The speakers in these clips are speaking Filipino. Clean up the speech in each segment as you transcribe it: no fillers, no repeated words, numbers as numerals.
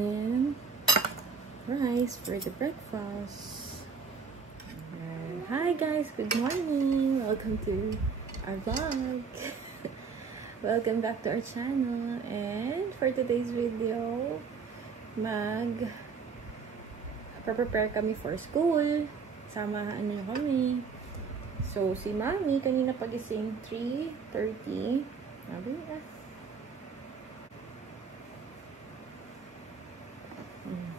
and rice for the breakfast. And hi guys, good morning. Welcome to our vlog. Welcome back to our channel. And for today's video, prepare kami for school. Samahan niyo kami. So, si Mami kanina pagising 3:30. Sabi na.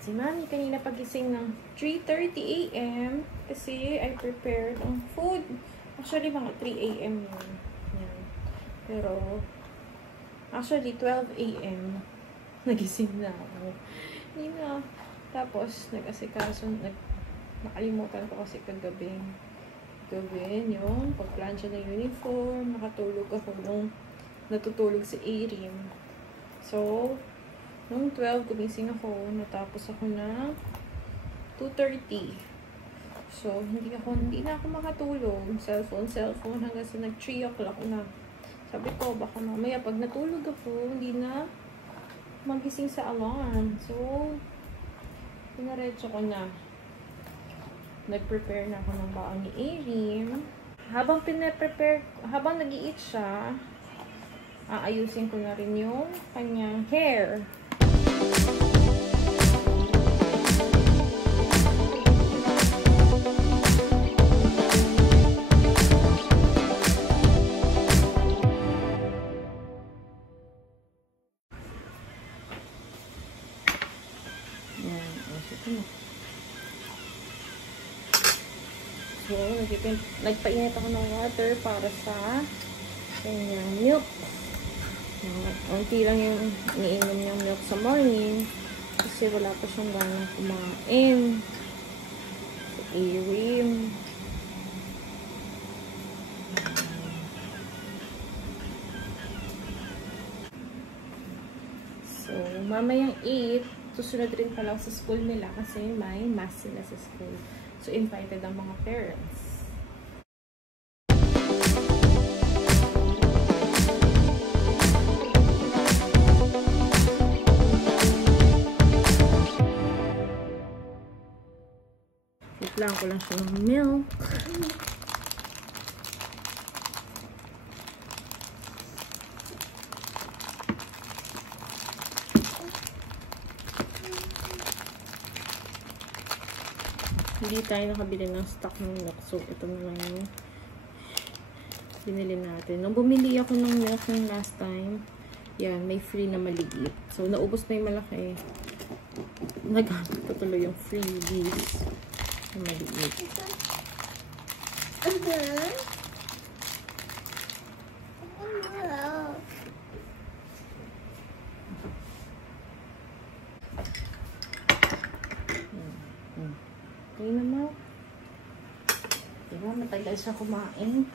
Si Mami kanina pagising ng 3:30 AM kasi I prepared ang food. Actually, mga 3 AM yun. Yan. Pero, actually, 12 AM nagising na ako. Yun na. Tapos, nag-asikaso, nakalimutan ko kasi kagabing gawin yung pagplansya ng uniform. Nakatulog ako nung natutulog si Erin. So, nung 12, gumising ako. Natapos ako na 2:30. So, hindi na ako makatulog. Cellphone hanggang sa nag-3 o'clock na. Sabi ko, baka mamaya pag natulog ako, hindi na magising sa alarm. So, pinaretso ko na. Nag-prepare na ako ng baon ni Erin. Habang nag-i-eat siya, aayusin ko na rin yung kanyang hair. So, nagpainit ako ng water para sa kanyang milk. Unti lang yung iniinom niyang milk sa morning kasi wala pa siyang ganang kumain. So, Erin. So, mamayang 8, susunod rin pala sa school nila kasi may mass sila sa school. So, invited ang mga parents. Lang ko lang siya ng milk. Hindi tayo nakabili ng stock ng milk. So, ito na lang yung binili natin. Nung bumili ako ng milk ng last time, yan, may free na maliit. So, naubos na yung malaki. Naghanap ko tuloy yung freebies. Maliit. Okay naman. Diba, matagal siya kumain.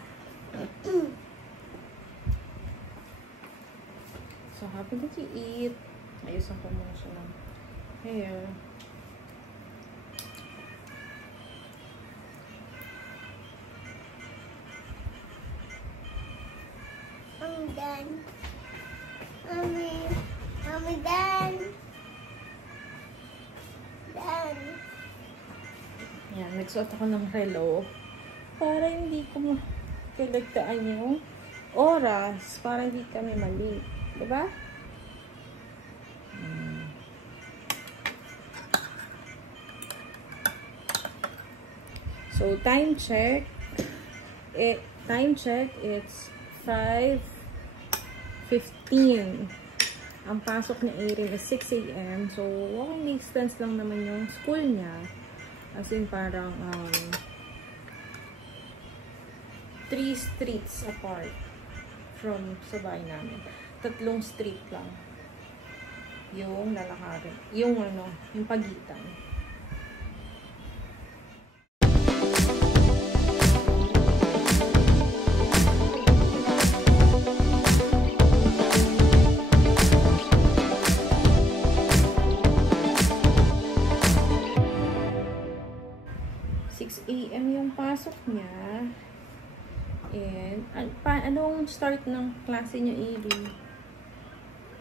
So, happy that you eat. Ayusan ko muna siya ng hair. I'm done. Mommy done. Done. Yan, nagsuot ako ng relo para hindi ko kalagtaan yung oras, para hindi kami mali. Diba? So, time check, it's 5:15. Ang pasok ni Erin is 6 AM. So, walking distance lang naman yung school niya. As in, parang 3 streets apart from sa bahay namin. 3 street lang yung lalakarin. Yung pagitan. Yung pasok niya. And, anong start ng klase niya, Erin?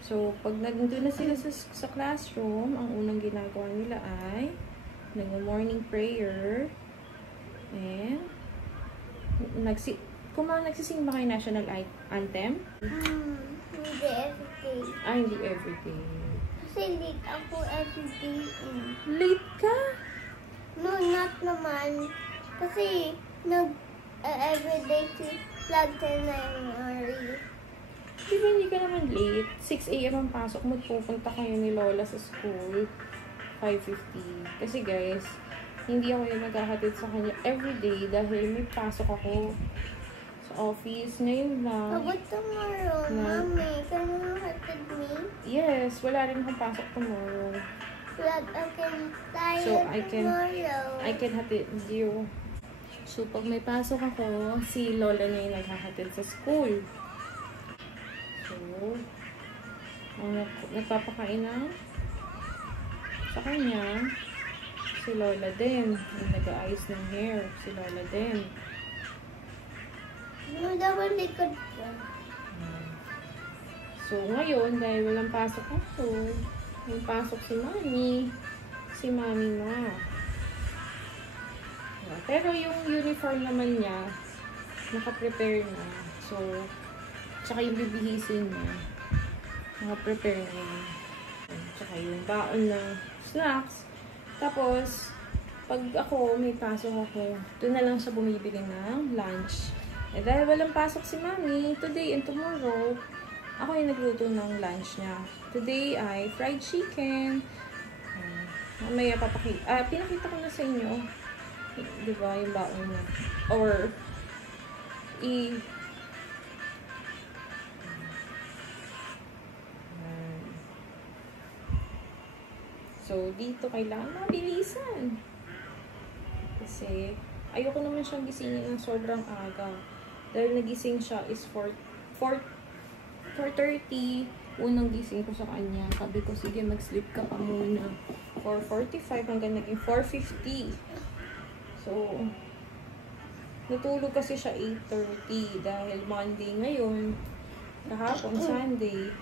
So, pag nandun na sila sa classroom, ang unang ginagawa nila ay nag-morning prayer. And, nagsising ba kayo national anthem? Hindi everyday. Hindi everyday. Kasi late ako everyday. Late ka? No, not naman. Kasi everyday si flag 10 early. Di ba hindi ka naman late? 6 a.m. ang pasok mo, pupunta kayo ni Lola sa school. 5:50. Kasi guys, hindi ako yung nagkakatid sa kanya everyday dahil may pasok ako sa office. Ngayon lang. But tomorrow, Mommy, can you hatid me? Yes, wala rin akong pasok tomorrow. Flag, I can fly So, tomorrow. I can hatid you. So, pag may pasok ako, si Lola na yung naghahatid sa school. So, nagpapakain na sa kanya, si Lola din. Yung nag-aayos ng hair, si Lola din. Ano daw likod ka? So, ngayon, dahil walang pasok ako, may pasok si Mami. Si Mami na. Pero yung uniform naman niya, naka-prepare na. So, tsaka yung bibihisin niya, naka-prepare na yun. Tsaka yung baon ng snacks. Tapos, pag ako, may pasok ako, doon na lang siya bumibili ng lunch. Eh, dahil walang pasok si Mami, today and tomorrow, ako yung nagluto ng lunch niya. Today ay fried chicken. Mamaya pinakita ko na sa inyo. Diba, yung baon niya. Or, so, dito kailangan mabilisan. Kasi, ayoko naman siyang gisingin ng sobrang aga. Dahil nagising siya is 4:30. Unang gising ko sa kanya. Sabi ko, sige, mag-sleep ka pa muna. 4:45 hanggang naging 4:50. So, natulog kasi siya 8:30 dahil Monday ngayon, kahapon, Sunday,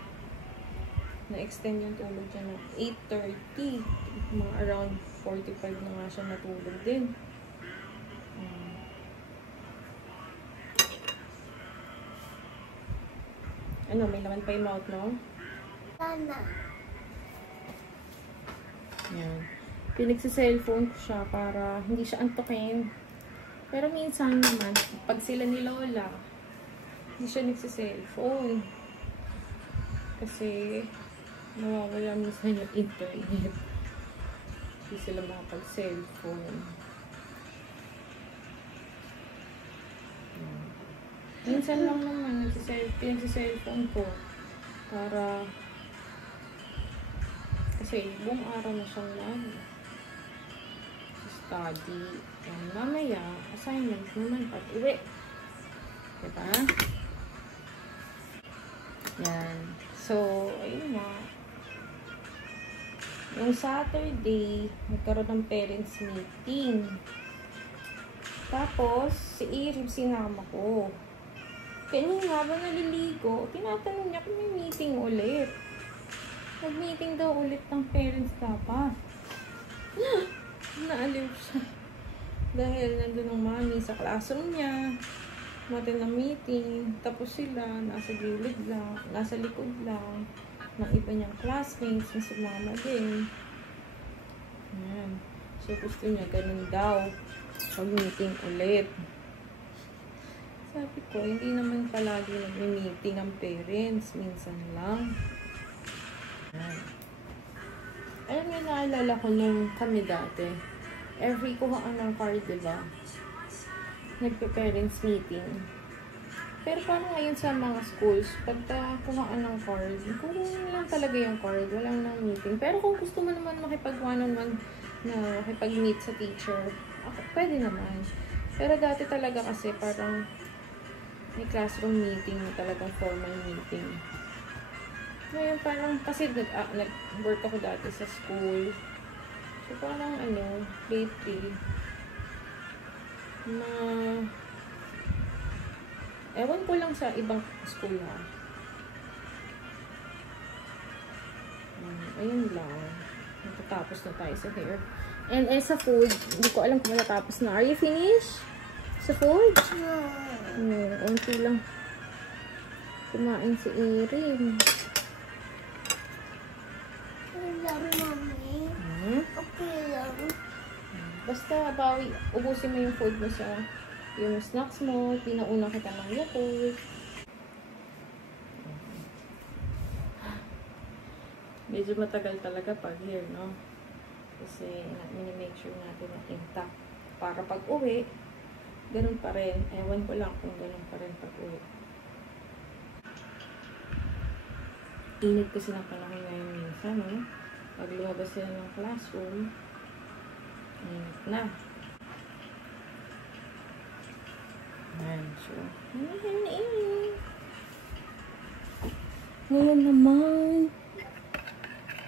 na-extend yung tulog niya ng 8:30. Mga around 45 na nga siya natulog din. Ano, may laman pa yung mouth, no? Sana. Yan. Pinagsi-cellphone ko siya para hindi siya antukin. Pero minsan naman, pag sila ni Lola, hindi siya nagsi-cellphone. Kasi, nawawala minsan yung internet. Hindi sila makapag-cellphone. Minsan lang naman, pinagsi-cellphone ko. Para, kasi buong araw na siyang study. Yan, mamaya, assignment naman pag-uwi. Diba? Yan. So, ayun na. Yung Saturday, nagkaroon ng parents meeting. Tapos, si Irib sinama ko. Kanina habang naliligo, tinatanong niya kung may meeting ulit. Nag-meeting daw ulit ng parents dapat. Naaliw siya. Dahil nandun ang mami sa classroom niya. Matin ng meeting. Tapos sila, nasa gilid lang, nasa likod lang. Ng iba niyang classmates na sumama din. Ayan. So, gusto niya ganun daw. Pag-meeting ulit. Sabi ko, hindi naman palagi nag-meeting ang parents. Minsan lang. Alam niyo, naalala ko nung kami dati. Every kuhaan ng card, diba? Nagpe-parents meeting. Pero paano ngayon sa mga schools, pagka kuhaan ng card, kunin lang talaga yung card. Walang nang meeting. Pero kung gusto mo naman makipag one-on-one na makipag-meet sa teacher, pwede naman. Pero dati talaga kasi parang may classroom meeting, talagang formal meeting. Ngayon parang, kasi nag-work ako dati sa school. So parang lately, ewan ko lang sa ibang school ha. ayun lang. Natatapos na tayo sa hair. And sa food, hindi ko alam kung matatapos na. Are you finished? Sa food? Unti lang. Kumain si Erin. Okay lang, Mami. Okay lang. Basta, bawi, ubusin mo yung food mo sa yung snacks mo. Pinauna kita ng Yakult. Medyo matagal talaga pag here, no? Kasi, mini-make sure natin na intact. Para pag uwi, ganun pa rin. Ewan ko lang kung ganun pa rin pag uwi. Init kasi ng panahon ngayon minsan, no? Pag lumabas sila ng classroom, init na. Ayan, so, ngayon naman,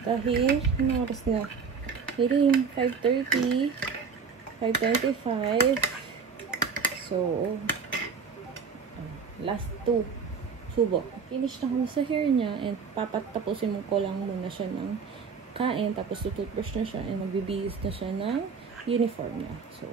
dahil, ano oras na? Hiring, 5:30, 5:25. So, last 2 subok. Finish na kami sa hair niya and papatapusin mo ko lang muna siya ng kain. Tapos tututbrush na siya and magbibihis na siya ng uniform niya. So,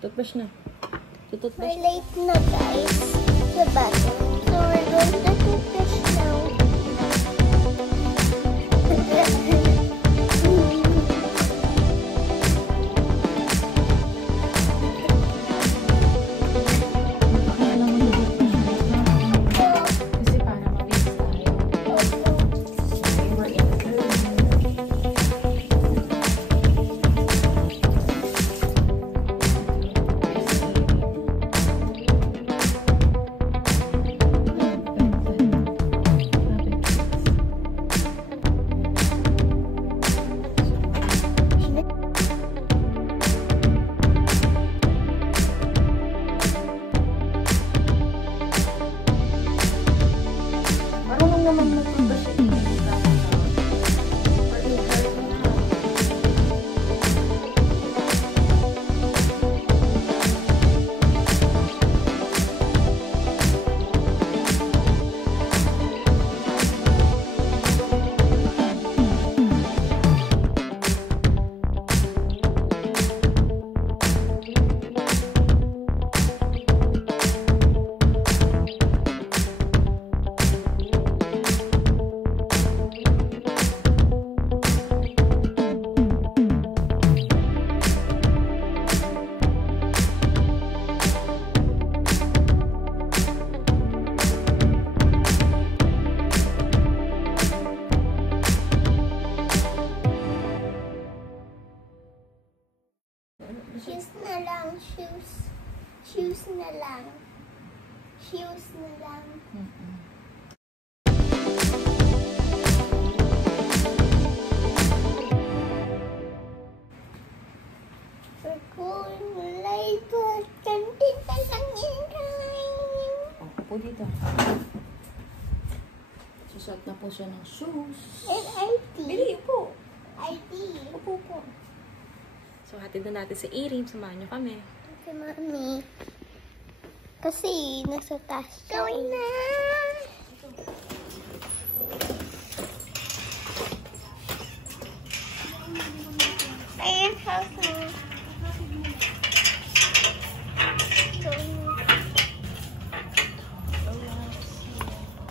toothbrush na. Tututbrush. We're late na, guys. Sa bathroom. So, we're going to toothbrush now. Kasi para mabilis tayo. Okay, we're in the room. Marunong naman mag-toothbrush eh. Shoes na lang. Shoes. Shoes na lang. Shoes na lang. We're going later. Kantin na lang yun. Upo dito. Susot na po siya ng shoes. And ID. Bili, upo. ID. Upo po. So, hatid na natin sa Erin. Samahan niyo kami. Okay, Mami. Kasi nasa taas siya. Going na! Ayan, house mo.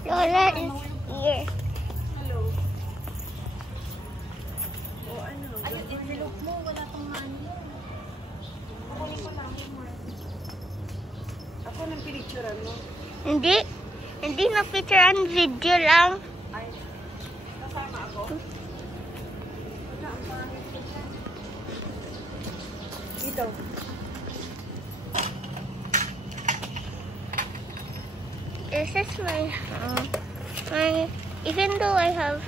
Lola is here. Hello. O ano? Ayun, envelope mo. Wala pang ano. Kukunin ko lang yung ako nang pinicturean mo. Hindi. Hindi na picturean, video lang. Ay, kasama ako? Wala, ang pangit ko siya. Dito. This is my house. My Even though I have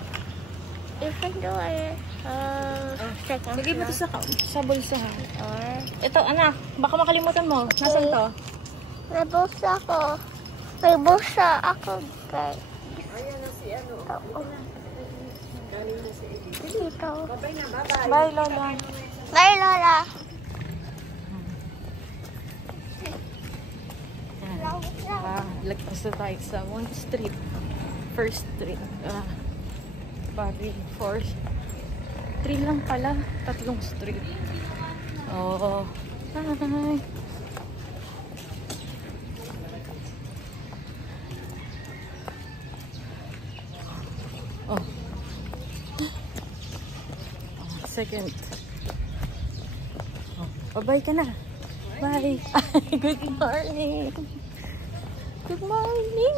second Lagay mo to floor. sa bulsa ha. Or, Ito, anak. Baka makalimutan mo. Nasaan to? may bulsa ako. May bulsa ako, guys. Ayan na si ano. Galing na si Edith. Dito. Bye na, bye-bye. Bye, Lola. Bye, Lola. Lagpas na tayo sa 1 street. First street. Bali, 4. 3 lang pala. 3 street. Oo. Hi. Oh. Second. Oh. Bye-bye ka na. Bye. Good morning. Good morning.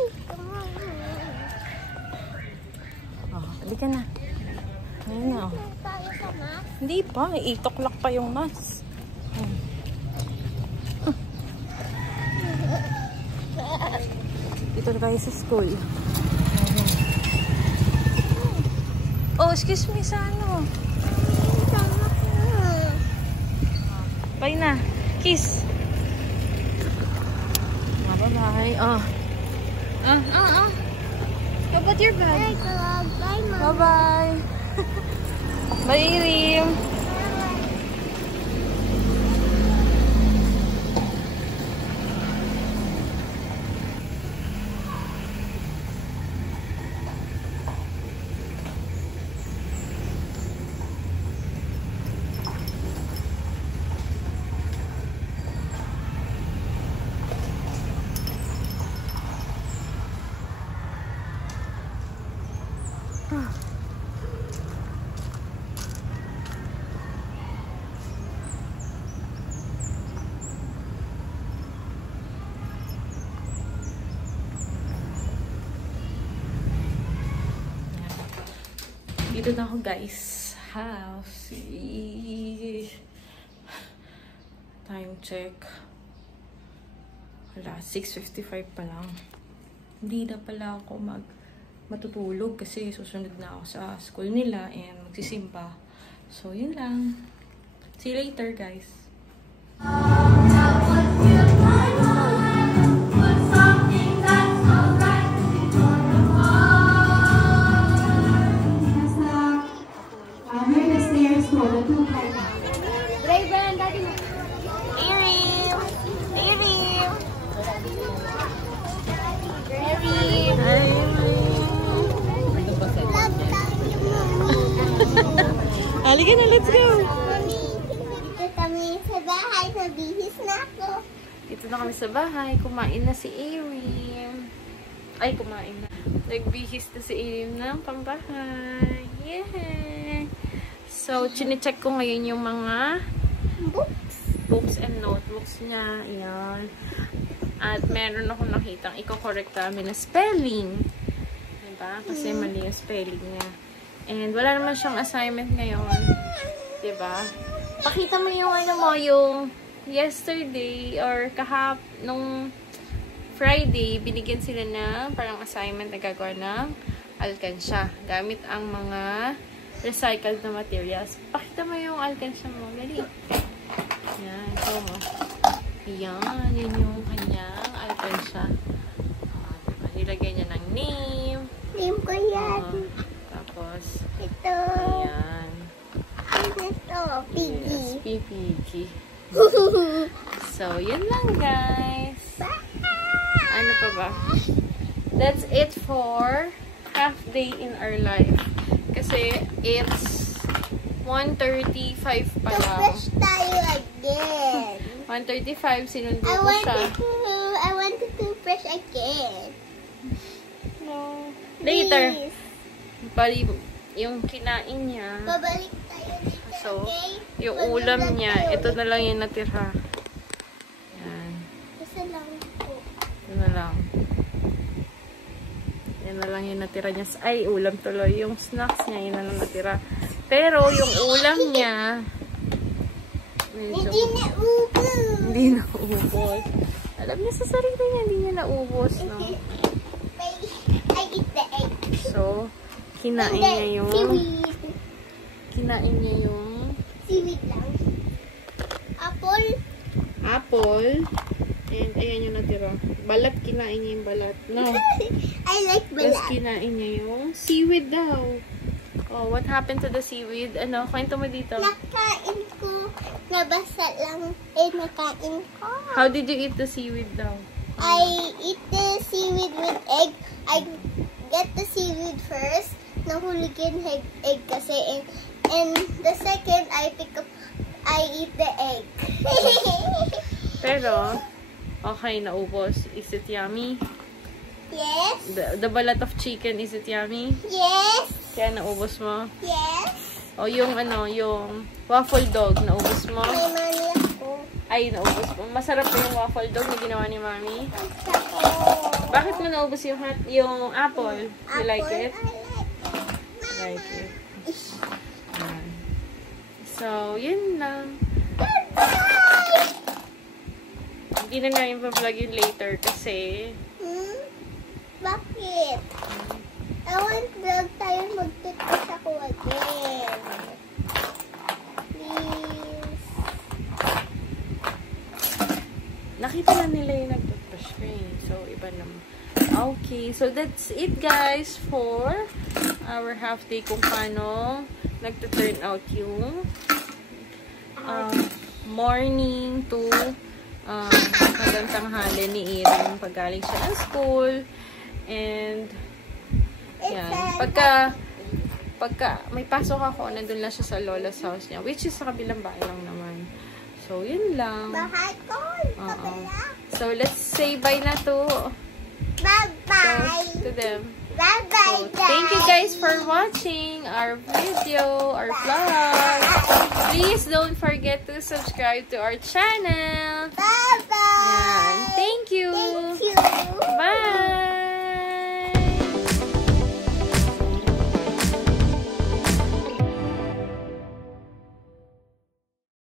Oh, halika na. Ayun na. Oh. Tayo ka na. Hindi pa. 8 o'clock pa yung mass. Dito na tayo sa school. Oh, excuse me sa ano. Bye na. Kiss. Bye-bye. Oh. How about your bag? Bye, Mom. Bye-bye. Bye, Irim. Dito na ako, guys. House. Time check. Wala, 6:55 pa lang. Hindi na pala ako matutulog kasi susunod na ako sa school nila and magsisimba. So, yun lang. See you later, guys. Halika na, let's go! Mami, dito kami sa bahay. Nabihis na ako. Dito na kami sa bahay. Kumain na si Erin. Ay, kumain na. Nagbihis na si Erin ng pambahay. Yeah! So, chinecheck ko ngayon yung mga books and notebooks niya. Ayan. At meron akong nakitang i-correct namin na spelling. Diba? Kasi mali yung spelling niya. And wala naman siyang assignment ngayon. Diba? Pakita mo yung ano mo, yung yesterday or nung Friday, binigyan sila ng parang assignment na gagawa ng alkansya. Gamit ang mga recycled na materials. Pakita mo yung alkansya mo. Dali. Yan. Ito mo. Yan. Yun yung kanyang alkansya. Diba? Nilagay niya ng name. Name ko yan. Tapos, Ito. ayan. Ito. Piggy. Yes, PPG. So, yun lang, guys. Ano pa ba? That's it for half day in our life. Kasi, it's 1:35 pa lang. Toothbrush tayo again. 1:35, sinundo ko siya. I want to toothbrush again. No. Later. Please. Bali, yung kinain niya. Babalik tayo dito, So, okay? yung ulam niya, ito na lang yung natira. Yan. Isa lang po. Ito na lang. Yan na lang yung natira niya. Ay, ulam tuloy. Yung snacks niya, yun na lang natira. Pero, yung ulam niya, medyo, Hindi na ubos. hindi na ubos. Alam niya sa sarili niya, hindi niya naubos, no? I eat the egg. So, kinain niya yung... Seaweed. Kinain niya yung... Seaweed lang. Apple. apple. And ayan yung natira. Balat, kinain niya yung balat. No. I like Tapos balat. kinain niya yung seaweed daw. Oh, what happened to the seaweed? Ano, kwento mo dito. Nakain ko. Nabasa lang. Nakain ko. How did you eat the seaweed daw? I eat the seaweed with egg. I get the seaweed first. Nahulog yung egg kasi. And the second, I eat the egg. Pero, okay, naubos. Is it yummy? Yes. The balat of chicken, is it yummy? Yes. Kaya naubos mo? Yes. O yung ano, yung waffle dog, naubos mo? May mani ako. Ay, naubos mo. Masarap po yung waffle dog na ginawa ni Mami. Ako. Bakit mo naubos yung apple? You like it? I like it. Like it. Ayan. So, yun lang. Hindi na namin pa-vlog yun later kasi Bakit? I want vlog tayo mag-toothbrush ako again. Please. nakita na nila yung nag-toothbrush ko eh. So, iba naman. Okay, so that's it guys for our half day kung paano nagta-turn out yung morning to hanggang tanghali ni Erin paggaling siya ng school. And yan, pagka may pasok ako, nandun lang siya sa lola's house niya, which is sa kabilang bahay lang naman. So, yun lang. Bahay ko. So, let's say bye na to Bye-bye. to them. Bye-bye, So, thank you guys for watching our video, our vlog. Please don't forget to subscribe to our channel. Bye-bye. And thank you. Thank you. Bye.